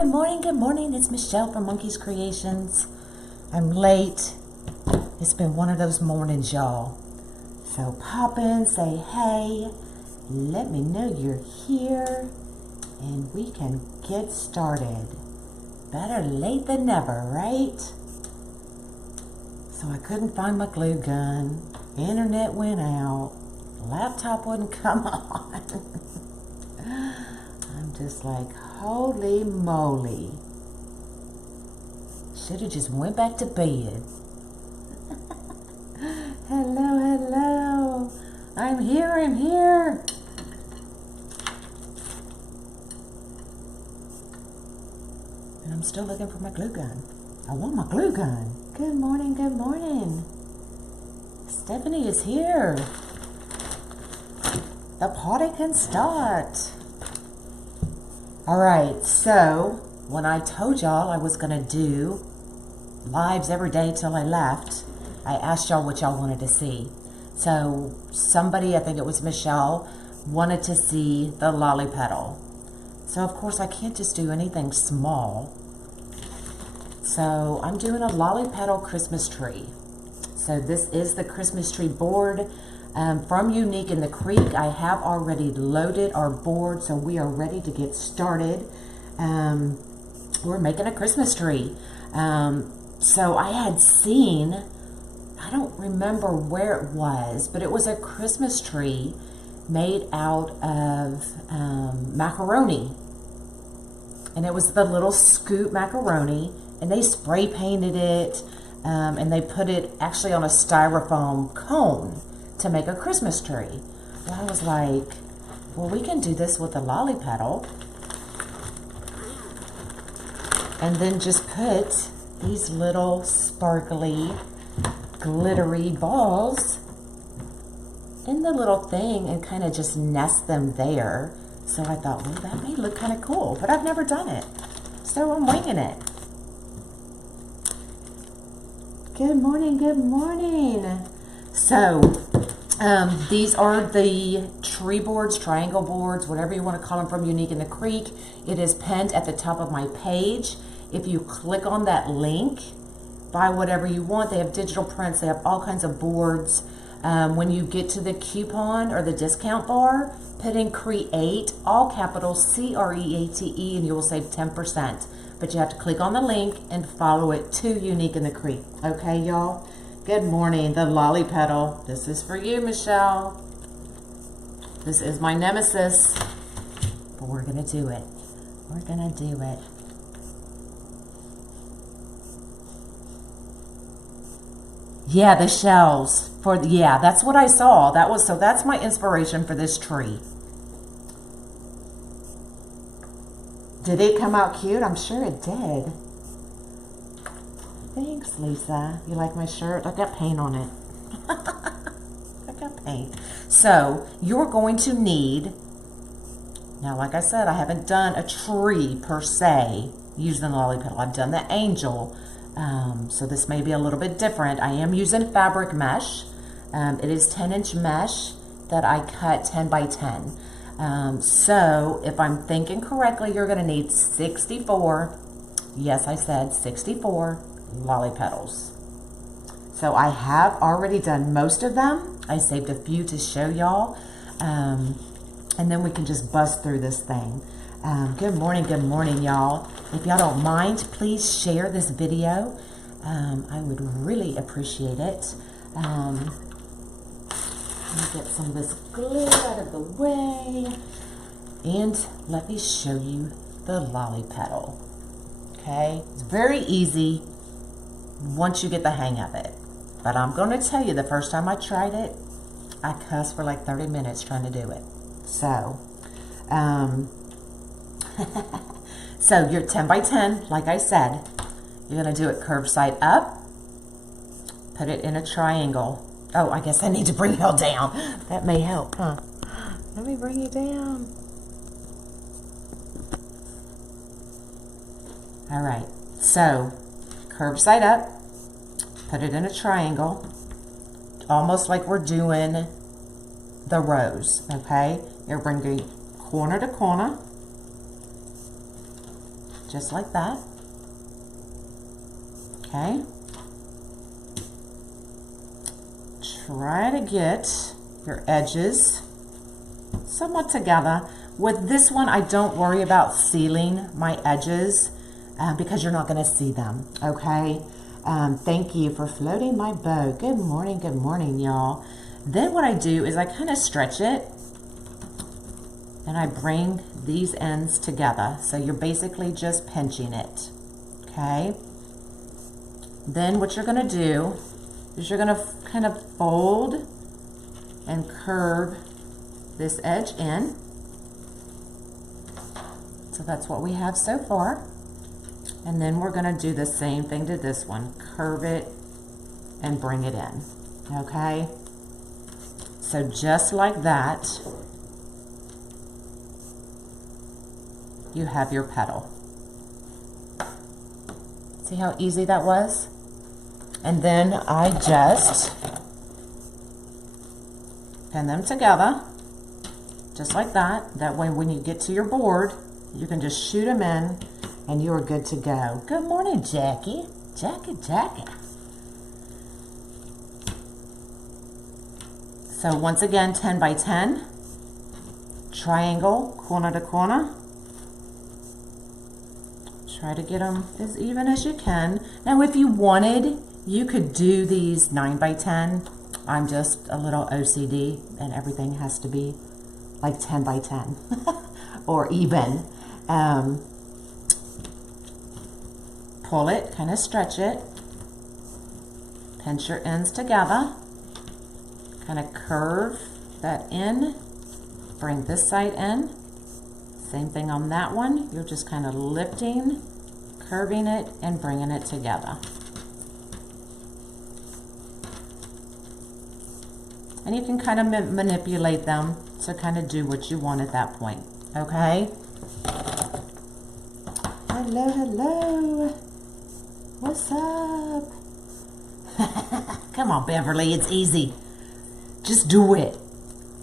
Good morning. It's Michelle from Monkey's Creations. I'm late. It's been one of those mornings, y'all. So pop in, say hey, let me know you're here, and we can get started. Better late than never, right? So I couldn't find my glue gun. Internet went out. Laptop wouldn't come on. I'm just like, holy moly. Should have just went back to bed. Hello. I'm here. And I'm still looking for my glue gun. I want my glue gun. Good morning. Stephanie is here. The party can start. All right, so when I told y'all I was gonna do lives every day till I left, I asked y'all what y'all wanted to see. So somebody, I think it was Michelle, wanted to see the lolly petal. So of course I can't just do anything small. So I'm doing a lolly petal Christmas tree. So this is the Christmas tree board from Unique in the Creek. I have already loaded our board, so we are ready to get started. We're making a Christmas tree. So I had seen, I don't remember where it was, but it was a Christmas tree made out of macaroni. And it was the little scoop macaroni, and they spray painted it, and they put it actually on a styrofoam cone to make a Christmas tree. Well, I was like, well, we can do this with a lolly petal. And then just put these little sparkly, glittery balls in the little thing and kind of just nest them there. So I thought, well, that may look kind of cool, but I've never done it. So I'm winging it. Good morning. So, these are the tree boards, triangle boards, whatever you want to call them, from Unique in the Creek. It is pinned at the top of my page. If you click on that link, buy whatever you want. They have digital prints. They have all kinds of boards. When you get to the coupon or the discount bar, put in CREATE, all capitals, CREATE, and you will save 10%. But you have to click on the link and follow it to Unique in the Creek. Okay, y'all? Good morning. The lolly petal. This is for you, Michelle. This is my nemesis. But we're going to do it. Yeah, the shells. That's what I saw. That's my inspiration for this tree. Did it come out cute? I'm sure it did. Thanks, Lisa. You like my shirt? I've got paint on it. I've got paint. So you're going to need, now like I said, I haven't done a tree per se using the lolly petal. I've done the angel. So this may be a little bit different. I am using fabric mesh. It is 10-inch mesh that I cut 10 by 10. So if I'm thinking correctly, you're going to need 64, yes, I said 64 lolly petals. So I have already done most of them. I saved a few to show y'all. And then we can just bust through this thing. Good morning, y'all. If y'all don't mind, please share this video. I would really appreciate it. Let me get some of this glue out of the way. And let me show you the lolly petal. Okay? It's very easy once you get the hang of it. But I'm going to tell you, the first time I tried it, I cussed for like 30 minutes trying to do it. So, so you're 10 by 10, like I said. You're going to do it curved side up. Put it in a triangle. Oh, I guess I need to bring y'all down. That may help, huh? Let me bring you down. All right, so curved side up, put it in a triangle, almost like we're doing the rose, okay? You're bringing corner to corner, just like that. Okay. Try to get your edges somewhat together. With this one, I don't worry about sealing my edges because you're not going to see them, okay? Thank you for floating my boat. Good morning, y'all. Then what I do is I kind of stretch it and I bring these ends together. So you're basically just pinching it, okay? Then what you're going to do is you're going to kind of fold and curve this edge in. So that's what we have so far. And then we're going to do the same thing to this one. Curve it and bring it in, okay? So just like that, you have your petal. See how easy that was? And then I just pin them together, just like that. That way when you get to your board, you can just shoot them in and you are good to go. Good morning, Jackie. Jackie. So once again, 10 by 10, triangle, corner to corner. Try to get them as even as you can. Now, if you wanted, you could do these 9 by 10. I'm just a little OCD and everything has to be like 10 by 10 or even. Pull it, kind of stretch it, pinch your ends together, kind of curve that in, bring this side in. Same thing on that one. You're just kind of lifting, curving it, and bringing it together. And you can kind of manipulate them to kind of do what you want at that point, okay? Hello. What's up? Come on, Beverly, it's easy. Just do it.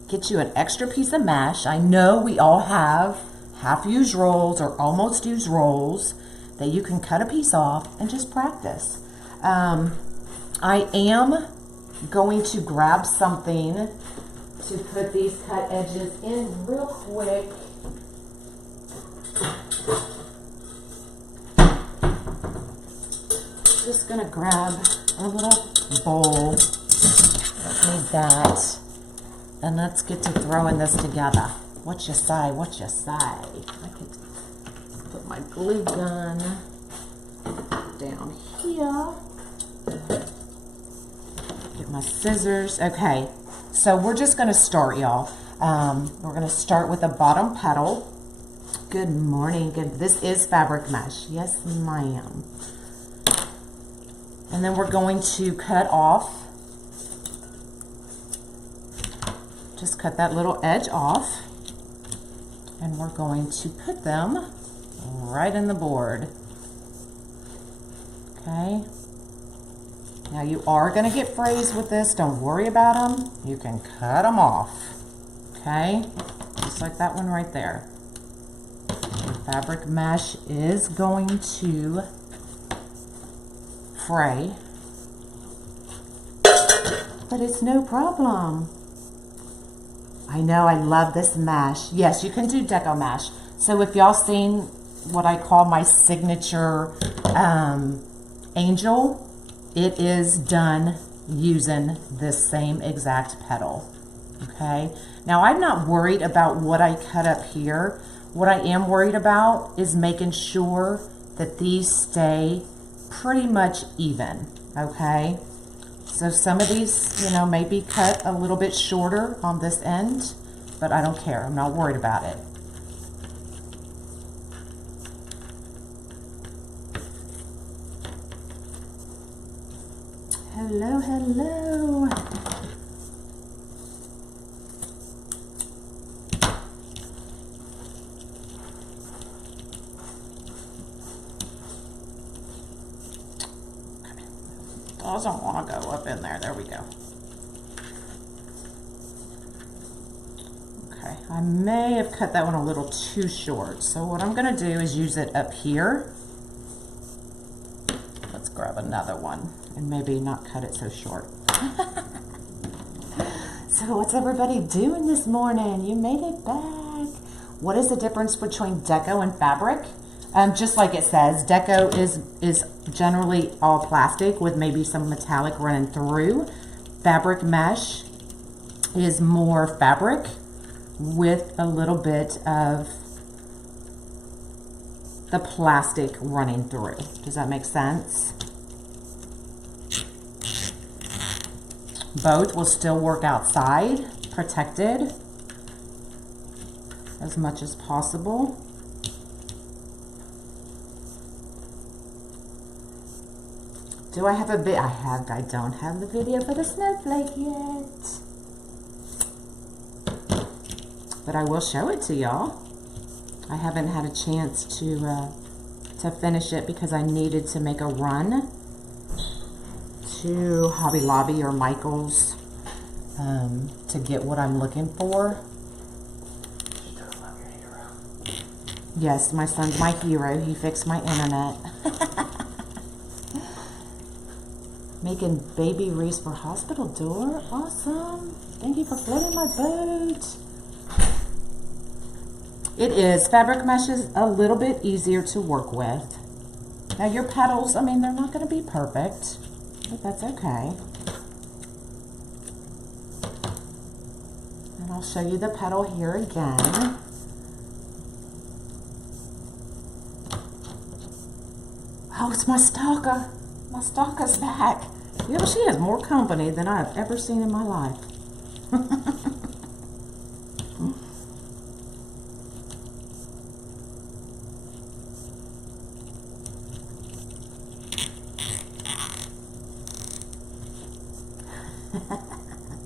Get you an extra piece of mesh. I know we all have half-used rolls or almost used rolls that you can cut a piece off and just practice. I am going to grab something to put these cut edges in real quick. Just gonna grab a little bowl. Need that. And let's get to throwing this together. What you say? I could put my glue gun down here. Get my scissors. Okay, so we're just gonna start, y'all. We're gonna start with the bottom petal. Good morning. This is fabric mesh. Yes, ma'am. And then we're going to cut off. Just cut that little edge off. And we're going to put them right in the board. Okay. Now you are going to get frays with this. Don't worry about them. You can cut them off. Okay. Just like that one right there. The fabric mesh is going to fray. But it's no problem. I know, I love this mesh. Yes, you can do deco mesh. So if y'all seen what I call my signature angel, it is done using this same exact petal. Okay. Now I'm not worried about what I cut up here. What I am worried about is making sure that these stay pretty much even. Okay. So some of these, you know, may be cut a little bit shorter on this end, but I don't care. I'm not worried about it. Hello, hello. Doesn't want to go up in there. There we go. Okay. I may have cut that one a little too short. So what I'm gonna do is use it up here. Let's grab another one and maybe not cut it so short. So what's everybody doing this morning? You made it back. What is the difference between deco and fabric? Just like it says, deco is generally all plastic with maybe some metallic running through. Fabric mesh is more fabric with a little bit of the plastic running through. Does that make sense? Both will still work outside, protected as much as possible. Do I have a bit? I don't have the video for the snowflake yet. But I will show it to y'all. I haven't had a chance to finish it because I needed to make a run to Hobby Lobby or Michael's to get what I'm looking for. Yes, my son's my hero. He fixed my internet. Making baby wreaths for hospital door. Awesome. Thank you for floating my boat. It is. Fabric mesh is a little bit easier to work with. Now your petals, I mean, they're not going to be perfect, but that's okay. And I'll show you the petal here again. Oh, it's my stalker. My stalker's back. Yeah, she has more company than I've ever seen in my life.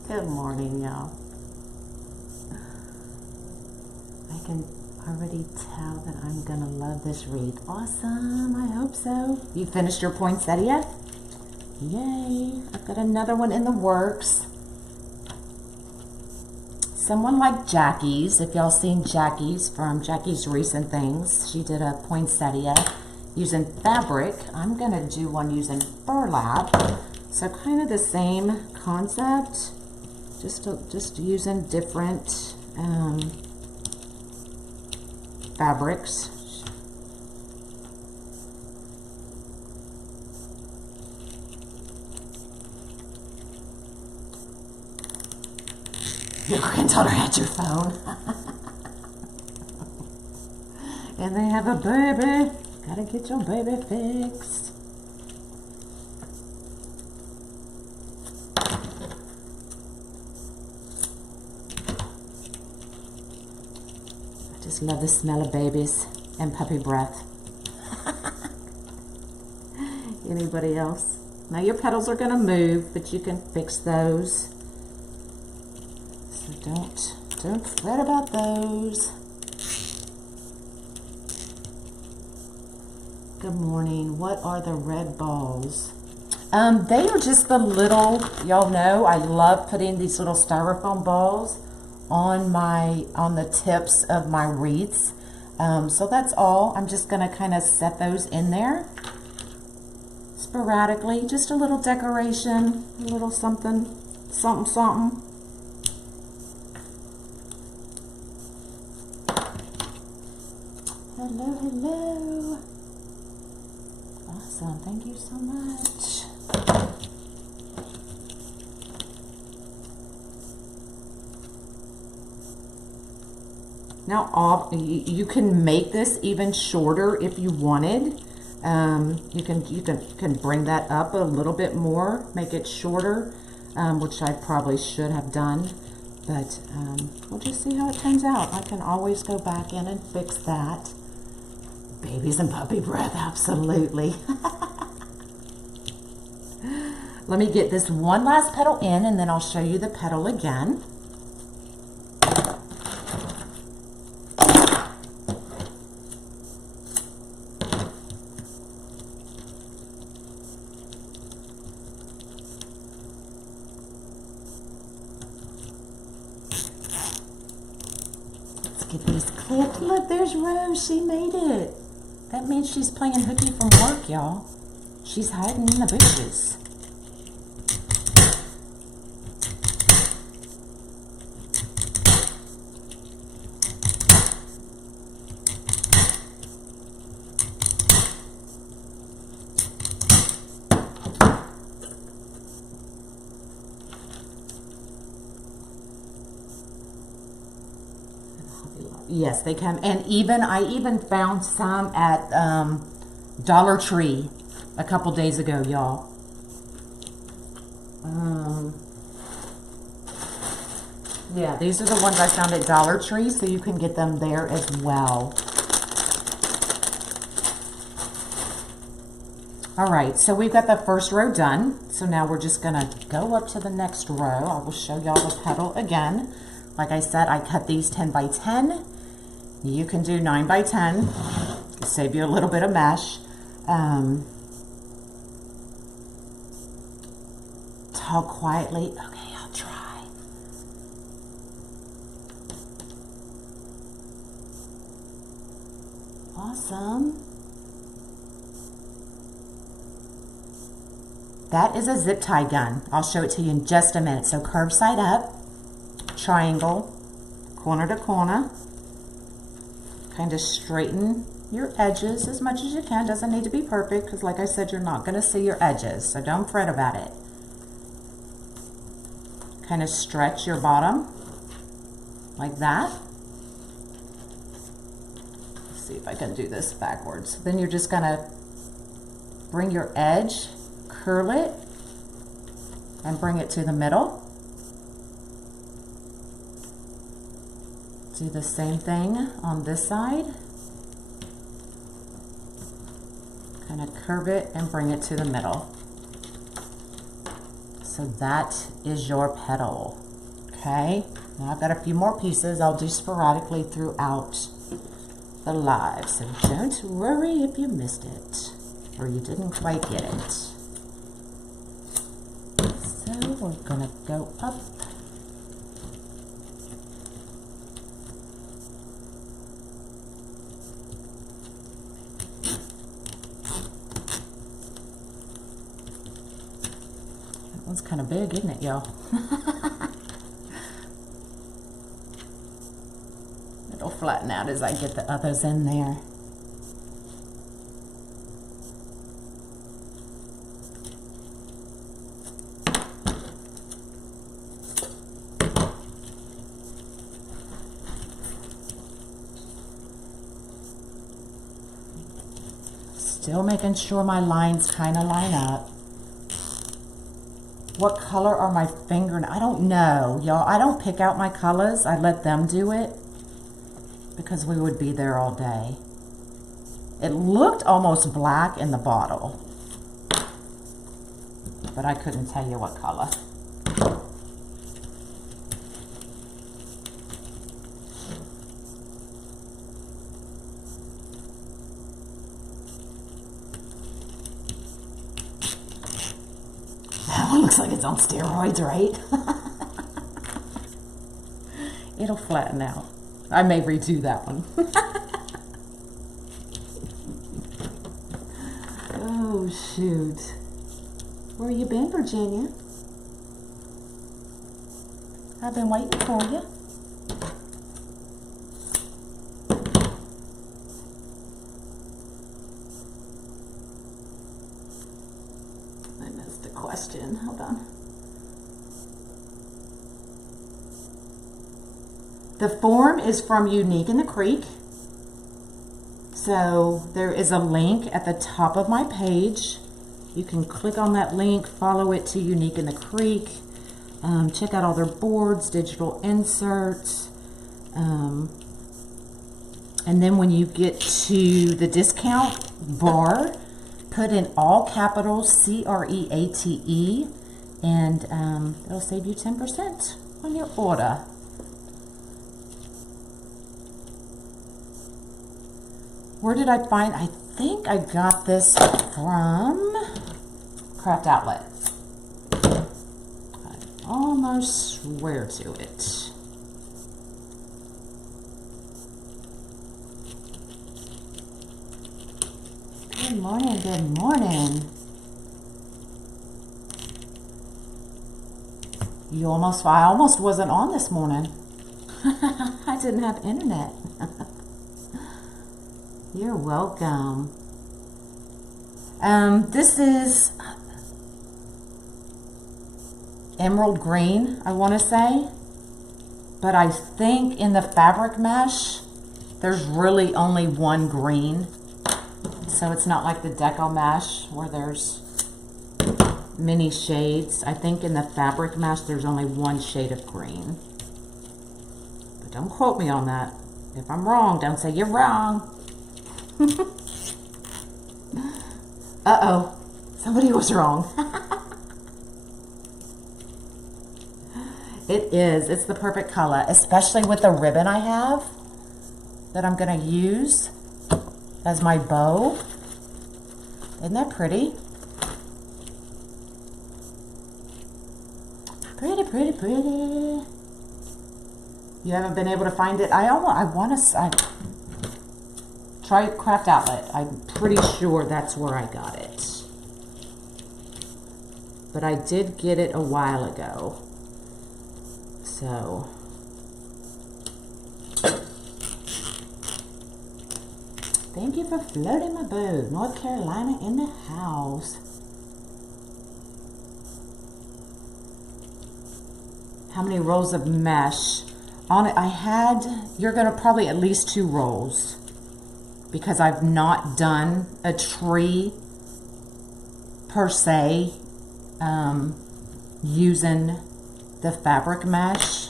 Good morning, y'all. I can already tell that I'm gonna love this wreath. Awesome, I hope so. You finished your poinsettia? Yay, I've got another one in the works. Someone like Jackie's, if y'all seen Jackie's from Jackie's Recent Things, she did a poinsettia using fabric. I'm gonna do one using burlap. So kind of the same concept, just using different fabrics. Your granddaughter had your phone. And they have a baby. Gotta get your baby fixed. I just love the smell of babies and puppy breath. Anybody else? Now your petals are gonna move, but you can fix those. So don't fret about those. Good morning. What are the red balls? They are just the little, y'all know, I love putting these little styrofoam balls on the tips of my wreaths. So that's all. I'm just gonna kind of set those in there sporadically. Just a little decoration, a little something, something. Hello, hello. Awesome, thank you so much. Now, you can make this even shorter if you wanted. You can bring that up a little bit more, make it shorter, which I probably should have done. But we'll just see how it turns out. I can always go back in and fix that. Babies and puppy breath, absolutely. Let me get this one last petal in and then I'll show you the petal again. get these clipped. Look, there's Rose. She made it. That means she's playing hooky from work, y'all. She's hiding in the bushes. Yes, they come, and I even found some at Dollar Tree a couple days ago, y'all. Yeah, these are the ones I found at Dollar Tree, so you can get them there as well. All right, so we've got the first row done. So now we're just gonna go up to the next row. I will show y'all the petal again. Like I said, I cut these 10 by 10. You can do 9 by 10, save you a little bit of mesh. Talk quietly. Okay, I'll try. Awesome. That is a zip tie gun. I'll show it to you in just a minute. So curve side up, triangle, corner to corner. Kind of straighten your edges as much as you can. Doesn't need to be perfect because, like I said, you're not going to see your edges, so don't fret about it. Kind of stretch your bottom like that. Let's see if I can do this backwards. Then you're just going to bring your edge, curl it, and bring it to the middle. Do the same thing on this side. Kind of curve it and bring it to the middle. So that is your petal. Okay, now I've got a few more pieces I'll do sporadically throughout the live. So don't worry if you missed it or you didn't quite get it. So we're gonna go up. It's kind of big, isn't it, y'all? It'll flatten out as I get the others in there. Still making sure my lines kind of line up. What color are my fingernails? I don't know, y'all. I don't pick out my colors. I let them do it because we would be there all day. It looked almost black in the bottle, but I couldn't tell you what color. Looks like it's on steroids, right? It'll flatten out. I may redo that one. Oh, shoot. Where you been, Virginia? I've been waiting for you. Question. Hold on. The form is from Unique in the Creek. So there is a link at the top of my page. You can click on that link, follow it to Unique in the Creek, check out all their boards, digital inserts, and then when you get to the discount bar, put in all capitals CREATE, and it'll save you 10% on your order. Where did I find? I think I got this from Craft Outlet. I almost swear to it. Good morning, good morning. I almost wasn't on this morning. I didn't have internet. You're welcome. This is emerald green, I want to say. But I think in the fabric mesh, there's really only one green. So it's not like the decomesh where there's many shades. I think in the fabric mesh, there's only one shade of green. But don't quote me on that. If I'm wrong, don't say you're wrong. Uh-oh, somebody was wrong. It is, it's the perfect color, especially with the ribbon I have that I'm gonna use as my bow. Isn't that pretty? Pretty, pretty, pretty. You haven't been able to find it? I try Craft Outlet. I'm pretty sure that's where I got it. But I did get it a while ago. So thank you for floating my boat. North Carolina in the house. How many rolls of mesh? On it, you're gonna probably at least 2 rolls because I've not done a tree per se using the fabric mesh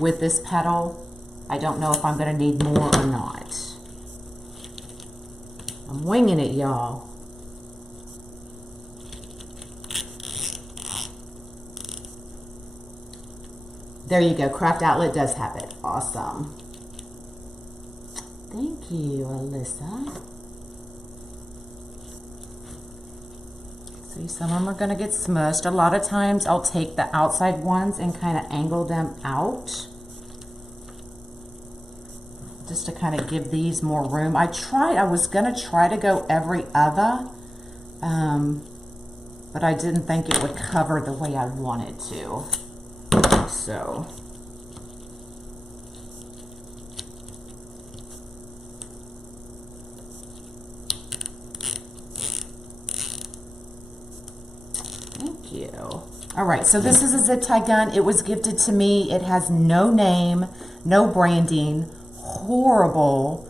with this petal. I don't know if I'm gonna need more or not. I'm winging it, y'all. There you go. Craft Outlet does have it. Awesome. Thank you, Alyssa. See, some of them are going to get smushed. A lot of times I'll take the outside ones and kind of angle them out just to kind of give these more room. I was going to try to go every other, but I didn't think it would cover the way I wanted to. So thank you. All right, so this is a zip tie gun. It was gifted to me. It has no name, no branding, horrible